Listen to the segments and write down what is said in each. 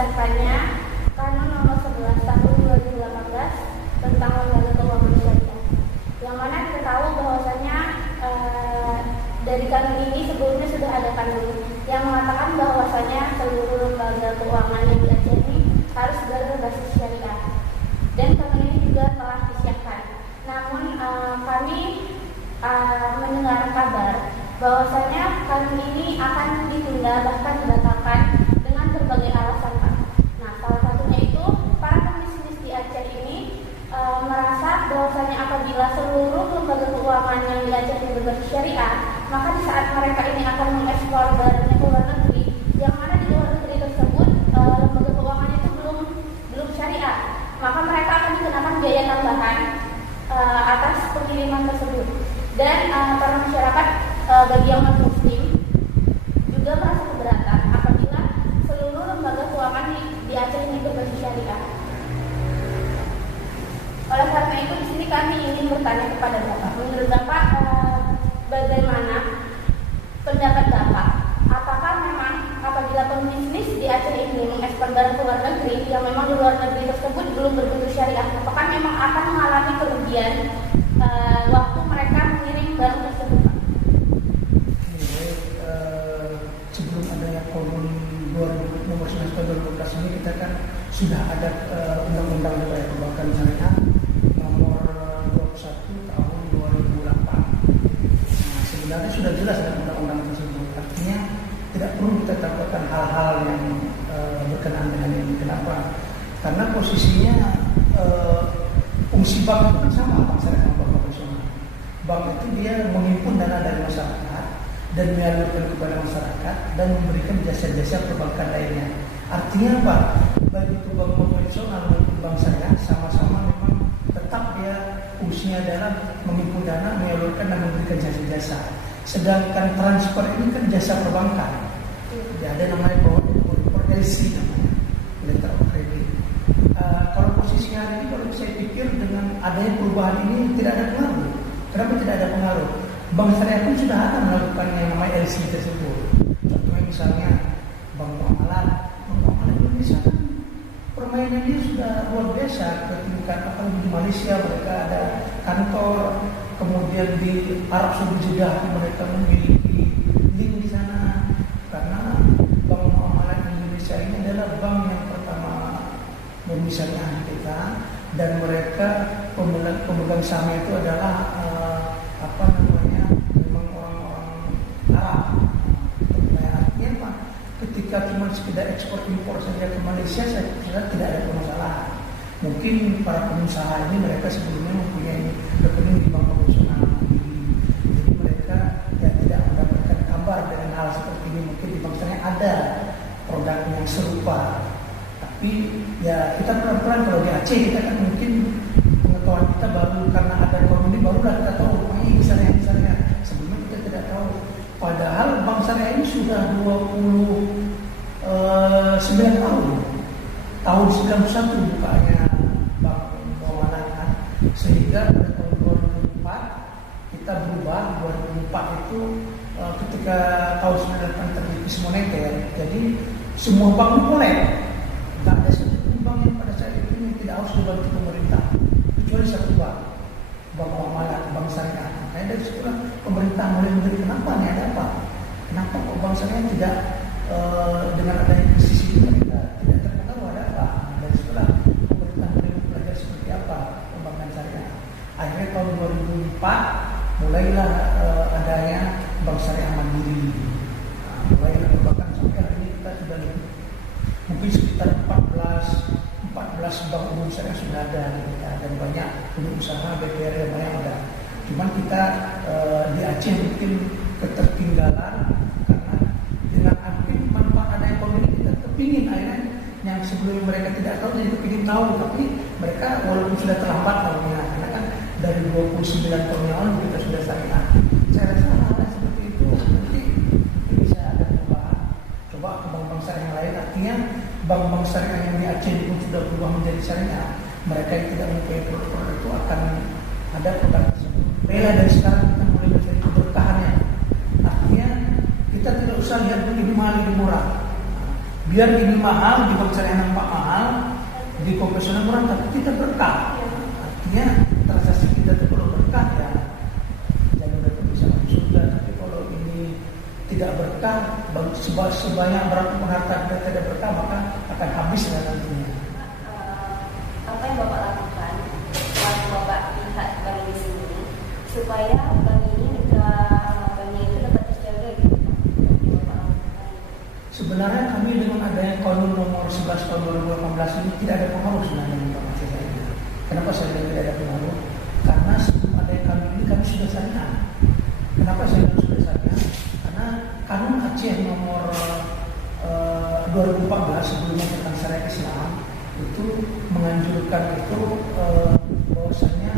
disahkannya Kanun Nomor 11 Tahun 2018 tentang lembaga keuangan syariah, yang mana kita tahu bahwasanya dari kanun ini sebelumnya sudah ada kanun yang mengatakan bahwasanya seluruh lembaga keuangan yang di Aceh ini harus berbasis syariah, dan kanun ini juga telah disiapkan. Namun kami mendengar kabar bahwasanya kanun ini akan ditunda bahkan dibatalkan dengan berbagai alasan, Pak. Nah, salah satunya itu para pembisnis di Aceh ini merasa bahwasanya apabila seluruh lembaga keuangan yang di Aceh ini berbasis syariah, maka di saat mereka ini akan mengekspor barangnya ke luar negeri, yang mana di luar negeri tersebut lembaga keuangannya itu belum syariah, maka mereka akan dikenakan biaya tambahan atas pengiriman tersebut. Dan para masyarakat bagi yang non-muslim juga merasa keberatan apabila seluruh lembaga keuangan di Aceh ini berbasis syariah. Oleh karena itu di sini kami ingin bertanya kepada Bapak, menurut Bapak bagaimana pendapat Bapak? Apakah memang apabila pembisnis di Aceh ini mengekspor barang ke luar negeri yang memang di luar negeri tersebut belum berbentuk syariah, apakah memang akan mengalami kerugian waktu mereka mengirim barang tersebut, Pak? Sebelum adanya Kanun Nomor 11 Tahun 2012 ini, kita kan sudah ada Undang-Undang Lembaga Keuangan Syariah Nomor 21 Tahun 2008. Nah, sebenarnya sudah jelas dalam undang-undang tersebut. Artinya tidak perlu kita takutkan hal-hal yang berkenaan dengan ini. Kenapa? Karena posisinya fungsi bank itu kan sama Pak, syariah bank konvensional. Bank itu dia menghimpun dana dari masyarakat dan menyalurkan kepada masyarakat dan memberikan jasa-jasa perbankan lainnya. Artinya apa? Baik itu bank konvensional maupun bank syariah sama-sama memang tetap dia fungsinya adalah menghimpun dana, menyalurkan dan memberikan jasa-jasa. Sedangkan transfer ini kan jasa perbankan. Ya, ada namanya LC namanya, letter of credit. Kalau posisi hari ini, kalau saya pikir dengan adanya perubahan ini tidak ada pengaruh. Kenapa tidak ada pengaruh? Bank syariah pun sudah ada melakukan yang namanya LC tersebut. Contohnya misalnya bank muamalah Indonesia kan permainan dia sudah luar biasa ke tingkat apalagi di Malaysia mereka ada kantor, kemudian di Arab Saudi Jeddah mereka memiliki link di sana, karena bank muamalah Indonesia ini adalah bank yang pertama bermisalnya kita, dan mereka pemegang sahamnya itu adalah memang orang-orang Arab. Nah, artinya apa? Ketika cuma sekedar ekspor impor saja ke Malaysia, saya kira tidak ada permasalahan. Mungkin para pengusaha ini mereka sebelumnya mempunyai rekening di bank konvensional, jadi mereka tidak mendapatkan kabar dengan hal seperti ini. Mungkin di bank syariah ada produk yang serupa, tapi ya kita pelan-pelan. Kalau di Aceh kita kan mungkin pengetahuan kita baru karena ada kanun ini, barulah kita tahu ini syariah. Sebelumnya kita tidak tahu. Padahal bank syariah ini sudah 29 tahun. Tahun 91 bukanya bank muamalah kan. Sehingga pada tahun 2004 kita berubah. 2004 itu ketika tahun 98 terjadi krisis moneter, jadi semua bank boleh. Tidak ada satu bank yang pada saat itu yang tidak harus dibantu pemerintah, kecuali satu bank muamalah, bank syariah. Makanya dari situlah pemerintah mulai memberi kenapa nih, ada apa? Kenapa kok bank syariah tidak dengan adanya krisis ini tidak terpengaruh, ada apa? Dari situlah pemerintah mulai belajar seperti apa perbankan syariah. Akhirnya tahun 2004 mulailah adanya bank syariah mandiri. Mulailah perbankan sampai hari ini kita sudah mungkin sekitar 14 bank umum syariah sudah ada dan banyak unit usaha BPR yang banyak ada. Cuman kita di Aceh mungkin ketertinggalan karena dengan mungkin manfaat adanya ekonomi kita kepingin akhirnya yang sebelum mereka tidak tahu jadi kepingin tahu, tapi mereka walaupun sudah terlambat tahunya karena kan dari 29 tahun yang lalu kita sudah syariah. Saya rasa hal seperti itu nanti bisa ada perubahan. Coba ke bank-bank syariah yang lain, artinya bank-bank syariah yang di Aceh pun sudah berubah menjadi syariah. Mereka yang tidak mempunyai produk itu akan ada produk tersebut. Rela dari sekarang kita mulai mencari keberkahannya. Artinya kita tidak usah lihat ini mahal ini murah. Biar ini mahal, di bank syariah nampak mahal, di konvensional murah, tapi kita berkah. Artinya transaksi kita itu perlu berkah ya. Jangan mereka bisa masuk surga. Tapi kalau ini tidak berkah, sebanyak berapapun harta kita tidak berkah, maka akan habis nantinya. Apa yang Bapak lakukan waktu Bapak lihat bank di sini supaya bank ini banknya itu dapat terjaga gitu Pak? Yang Bapak lakukan. Sebenarnya kami dengan adanya Qanun nomor 11 tahun 2018 ini tidak ada pengaruh sebenarnya dengan Bank Aceh Syariah. Kenapa saya bilang tidak ada pengaruh? Karena sebelum adanya kami ini kami sudah syariah. Kenapa saya bilang sudah syariah? Karena Kanun Aceh nomor 2014 sebelumnya tentang syariah Islam itu menganjurkan itu bahwasanya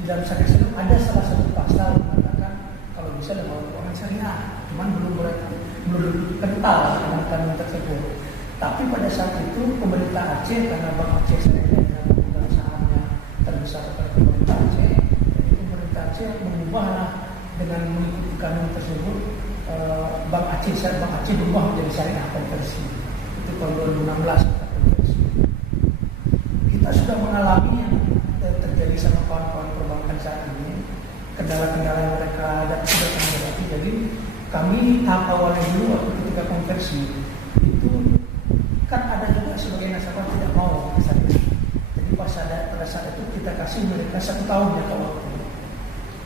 di dalam syariah Islam ada salah satu pasal mengatakan kalau bisa dengan keuangan syariah, cuman belum kental dengan kanun tersebut. Tapi pada saat itu pemerintah Aceh, karena Bank Aceh Syariah dan pemegang sahamnya terbesar pada pemerintah Aceh, jadi pemerintah Aceh mengubahlah dengan mengikuti kanun tersebut. Bank Aceh berubah menjadi syariah konversi. Itu tahun 2016 kita konversi. Kita sudah mengalami yang terjadi sama kawan-kawan perbankan saat ini, kendala-kendala yang mereka hadapi sudah kami hadapi. Jadi kami tahap awalnya dulu waktu ketika konversi itu kan ada juga sebagai nasabah tidak mau syariah. Jadi pada saat itu kita kasih mereka 1 tahun jangka waktu.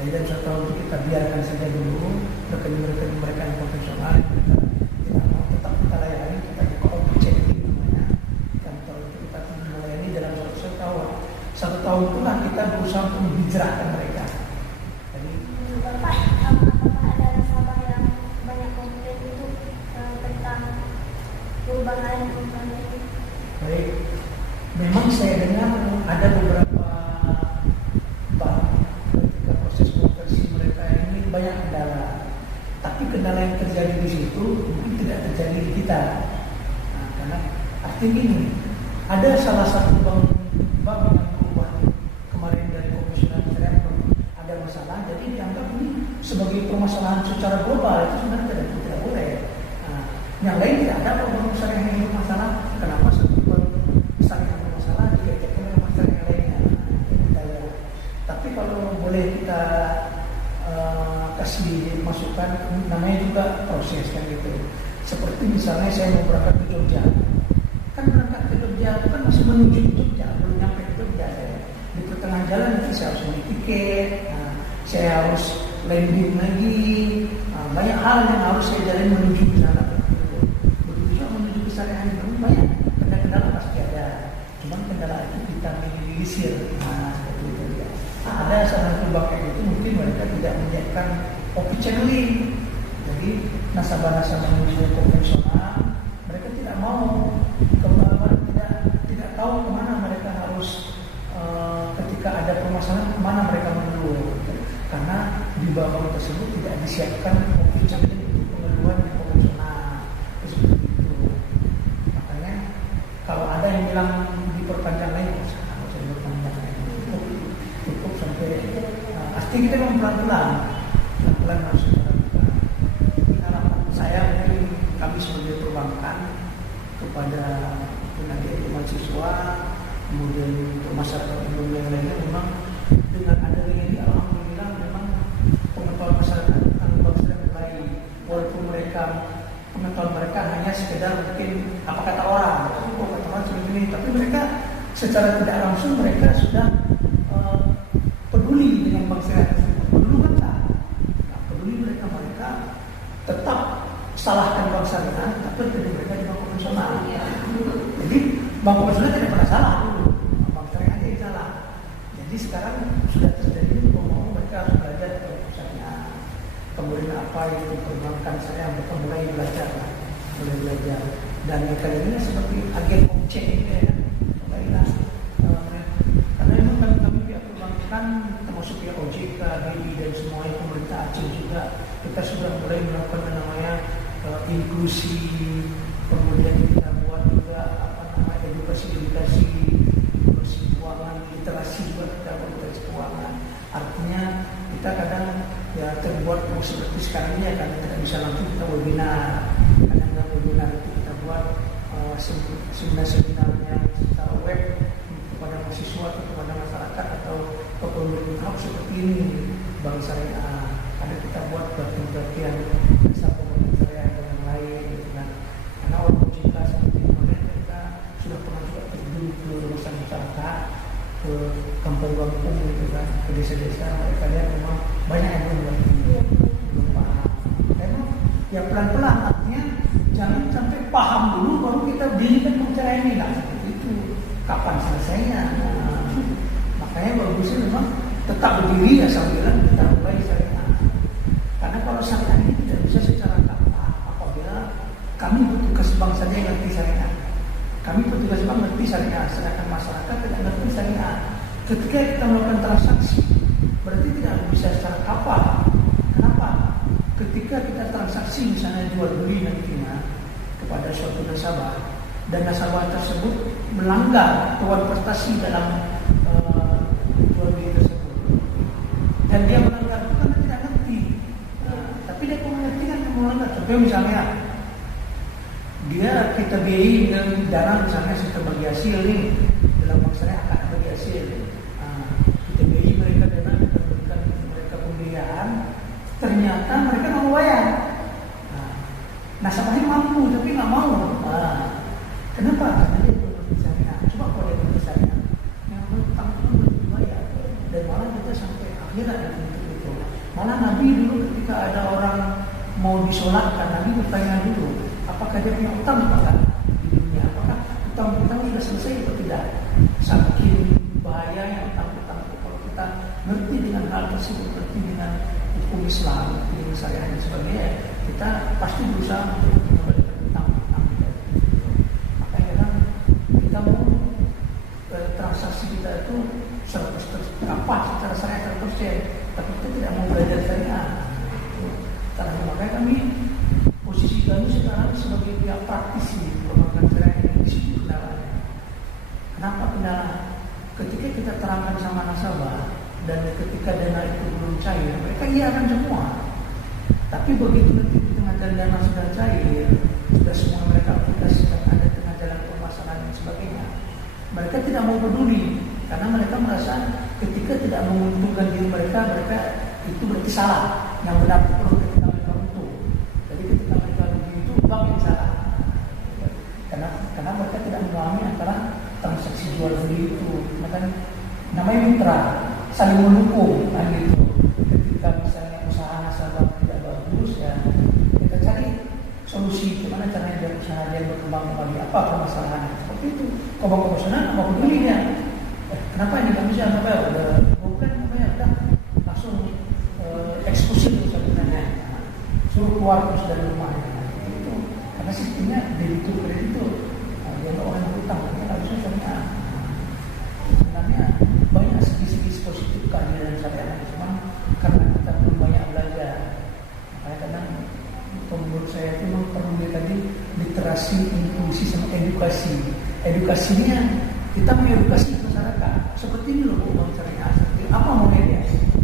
Jadi dalam 1 tahun itu kita biarkan saja dulu rekening-rekening mereka yang konvensional, mereka tidak mau, tetap kita layani, kita buka objektif namanya. Dan kalau itu kita melayani dalam 1 tahun. 1 tahun itulah kita berusaha untuk menghijrahkan mereka. Jadi Bapak, apakah ada nasabah yang banyak komplain itu tentang perubahan ini? baik, memang saya dengar ada beberapa bank ketika proses konversi mereka ini banyak kendala. Tapi kendala yang terjadi di situ mungkin tidak terjadi di kita. Nah, karena artinya gini, ada salah satu bank yang berubah kemarin dari konvensional syariah ada masalah, jadi dianggap ini sebagai permasalahan secara global, itu sebenarnya tidak boleh. Nah, yang lain tidak ada bank syariah yang bermasalah. Kenapa satu bank syariah yang bermasalah dikaitkan dengan masalah yang lainnya? Tapi kalau boleh kita kasih masukan, namanya juga proses kan gitu. Seperti misalnya saya mau berangkat ke Jogja, kan berangkat ke Jogja itu kan masih menuju Jogja, belum nyampe ke Jogja saya. Di pertengahan jalan nanti saya harus beli tiket, saya harus landing lagi, banyak hal yang harus saya jalani menuju ke sana. Begitu juga menuju ke syariah ini banyak kendala pasti ada, cuman kendala itu kita minimalisir. Seperti itu ya. Ada salah satu bank kayak gitu mungkin mereka tidak menyiapkan OP channeling. Jadi nasabah-nasabah yang konvensional mereka tidak mau tidak tahu kemana mereka harus ketika ada permasalahan kemana mereka menuju, karena di bank tersebut tidak disiapkan OP channeling untuk pengeluaran yang konvensional seperti itu. Makanya kalau ada yang bilang diperpanjang lagi, cukup sampai pasti kita memang pelan-pelan harus dilakukan. Harapan saya mungkin kami sebagai perbankan kepada tenaga mahasiswa, kemudian untuk masyarakat umum yang lainnya, memang dengan adanya ini alhamdulillah memang pengetahuan masyarakat tentang bank syariah mulai, walaupun pengetahuan mereka hanya sekedar mungkin apa kata orang, kata orang seperti ini, tapi mereka secara tidak langsung mereka sudah peduli dengan bank syariah tersebut. Dulu kan tak peduli mereka tetap salahkan bank syariah, tapi tidak mereka di bank konvensional. Jadi bank konvensional tidak pernah salah dulu, bank syariah aja yang salah. Jadi sekarang sudah terjadi bahwa mereka harus belajar dari syariah. Kemudian apa itu perbankan syariah, mereka mulai belajar. Dan yang kali ini seperti agen objek ini ya, mulailah. Karena memang kami pihak perbankan termasuk pihak OJK, BI dan semuanya pemerintah Aceh juga, kita sudah mulai melakukan namanya inklusi, kemudian kita buat juga edukasi keuangan, literasi juga kita buat literasi keuangan. Artinya kita kadang ya terbuat seperti sekarang ini ya, kan tidak bisa langsung kita webinar, kadang webinar itu kita buat seminar-seminarnya secara web kepada mahasiswa atau kepada masyarakat atau ke pemerintah seperti ini Bank Syariah. Ada kita buat pelatihan dasar pemerintah syariah dan yang lain gitu kan. Karena orang OJK seperti kemarin kita sudah pernah juga terjun ke masyarakat, ke kampung-kampung gitu kan, ke desa-desa. Mereka lihat memang banyak yang belum paham. Memang ya pelan-pelan, artinya jangan sampai paham dulu baru kita dirikan bicara ini lah seperti itu. Kapan selesainya? Makanya bagusnya memang tetap berdiri ya sambilan kita mulai syariah. Karena kalau syariah ini tidak bisa secara kapal apabila kami petugas bank saja yang ngerti syariah. Kami petugas bank ngerti syariah, sedangkan masyarakat tidak ngerti syariah. Ketika kita melakukan transaksi, berarti tidak bisa secara kapal. Kenapa? Ketika kita transaksi misalnya jual beli nantinya kepada suatu nasabah dan nasabah tersebut melanggar tuan prestasi dalam jual beli tersebut dan dia melanggar itu kan tidak ngerti. Tapi dia mengerti kan yang melanggar. Contoh misalnya dia kita biayai dengan dana misalnya sistem bagi hasil nih dalam maksudnya akan bagi hasil. Kita biayai mereka dana, kita berikan mereka pembiayaan, ternyata mereka nggak mau bayar. Nasabahnya mampu tapi nggak mau. Kenapa? Karena dia belum berbicara. Coba kalau dia berbicara, yang utang itu belum dibayar dan malah kita sampai akhirat untuk itu. Malah Nabi dulu ketika ada orang mau disolatkan, Nabi bertanya dulu, apakah dia punya utang apa di dunia? Apakah utang-utang sudah selesai atau tidak? Saking bahayanya utang-utang. Kalau kita ngerti dengan hal tersebut, ngerti dengan hukum Islam, dengan syariah dan sebagainya, kita pasti berusaha untuk mengembalikan utang-utang kita. Makanya kadang kita mau transaksi kita itu 100% kapal secara syariah 100%, tapi kita tidak mau belajar syariah. Karena makanya kami posisi kami sekarang sebagai pihak praktisi perbankan syariah ini di situ kendalanya. Kenapa kendala? Ketika kita terangkan sama nasabah dan ketika dana itu belum cair, mereka iakan semua. Tapi begitu nanti di tengah jalan dana sudah cair, sudah semua mereka aplikasikan, ada tengah jalan permasalahan dan sebagainya, mereka tidak mau peduli karena mereka merasa ketika tidak menguntungkan diri mereka, mereka itu berarti salah. Yang benar perlu ketika mereka untung. Jadi ketika mereka rugi itu bank yang salah. Karena mereka tidak memahami antara transaksi jual beli itu, makanya namanya mitra, saling mendukung, kan gitu. Ketika misalnya usaha nasabah tidak bagus, ya kita cari solusi gimana caranya biar usaha dia berkembang kembali, apa permasalahannya seperti itu. Kalau bank konvensional apa peduli dia? Kenapa ini nggak bisa? Kenapa ya? Udah bukan apa ya? Udah langsung eksekusi sebenarnya, suruh keluar terus dari rumahnya. Itu karena sistemnya debitur kreditur, dia orang yang utang, dia harusnya syariah. Sebenarnya banyak segi-segi positif keadilan syariah, cuma karena kita belum banyak belajar. Makanya kadang menurut saya itu memang perlu tadi literasi, inklusi sama edukasi. Edukasinya kita mengedukasi masyarakat. Seperti ini loh bank syariah. Apa maunya dia?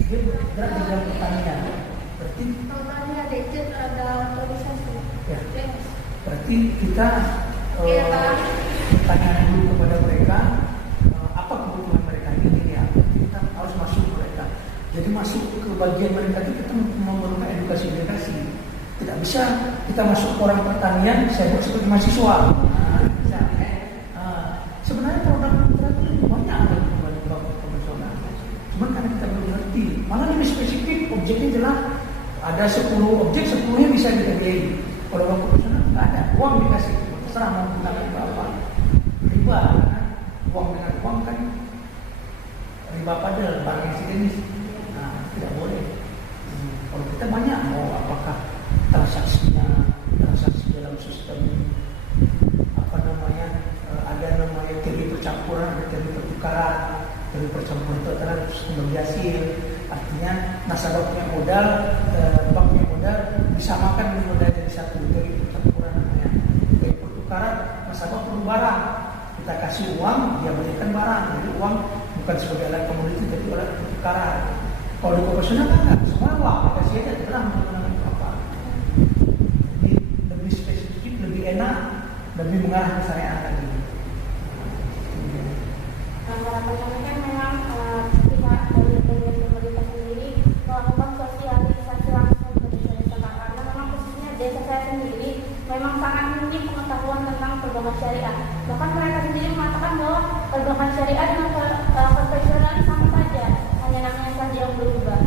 Dia bergerak di dalam pertanian. Berarti Contohnya ada izin, ada autorisasi. ya. Berarti kita bertanya dulu kepada mereka apa kebutuhan mereka ini ya. Kita harus masuk ke mereka. Jadi masuk ke bagian mereka itu kita memerlukan edukasi. Tidak bisa kita masuk ke orang pertanian, saya buat seperti mahasiswa. Sebenarnya produk putra itu lebih banyak dari produk konvensional. Cuma karena kita belum ngerti, malah lebih spesifik, objeknya jelas. Ada 10 objek, 10-nya bisa kita biayai. Kalau bank konvensional nggak ada, uang dikasih, terserah mau gunakan apa. Riba, karena uang dengan uang kan riba pada barang yang sejenis. Tidak boleh. Kalau kita banyak, mau apakah transaksinya, transaksi dalam sistem apa namanya, ada namanya teori percampuran, ada teori pertukaran. Teori percampuran itu adalah sistem bagi hasil. Artinya nasabah punya modal, bank punya modal, disamakan dengan modal jadi satu. Teori percampuran namanya. Teori pertukaran, nasabah perlu barang, kita kasih uang, dia berikan barang. Jadi uang bukan sebagai alat komoditi, tapi alat pertukaran. Kalau di konvensional kan enggak, semua uang dikasih aja, terang menggunakan apa. Lebih spesifik, lebih enak, dan lebih mengarah ke syariat tadi. Harapan kami kan memang pihak dari pemerintah sendiri melakukan sosialisasi langsung ke desa-desa, karena memang khususnya desa saya sendiri memang sangat minim pengetahuan tentang perbankan syariah. Bahkan mereka sendiri mengatakan bahwa perbankan syariah dengan konvensional sama saja, hanya namanya saja yang berubah.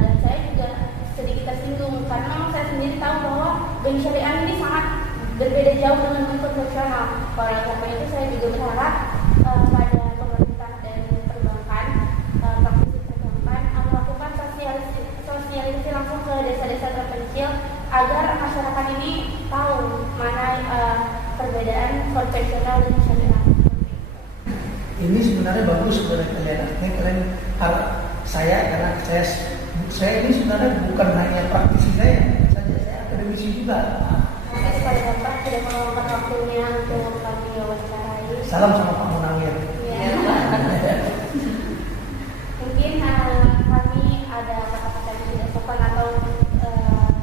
Dan saya juga sedikit tersinggung karena memang saya sendiri tahu bahwa bank syariah ini sangat berbeda jauh dengan bank konvensional. Oleh karena itu saya juga berharap pada pemerintah dan perbankan, praktisi perbankan melakukan sosialisasi langsung ke desa-desa terpencil agar masyarakat ini tahu mana perbedaan konvensional dan syariah. Ini sebenarnya bagus sebenarnya kalian. Artinya kalian saya karena saya ini sebenarnya bukan hanya praktisi saya akademisi juga. Terima kasih pada Bapak sudah meluangkan waktunya untuk kami wawancarai. Salam sama Pak Munawir. Ya. Mungkin kami ada kata-kata yang tidak sopan atau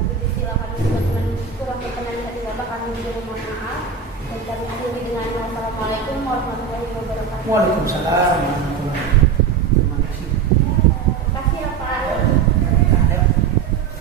beristilah kami dengan kurang berkenan di hati Bapak, kami juga mohon maaf. Dan kami akhiri dengan Assalamualaikum warahmatullahi wabarakatuh. Waalaikumsalam warahmatullahi wabarakatuh.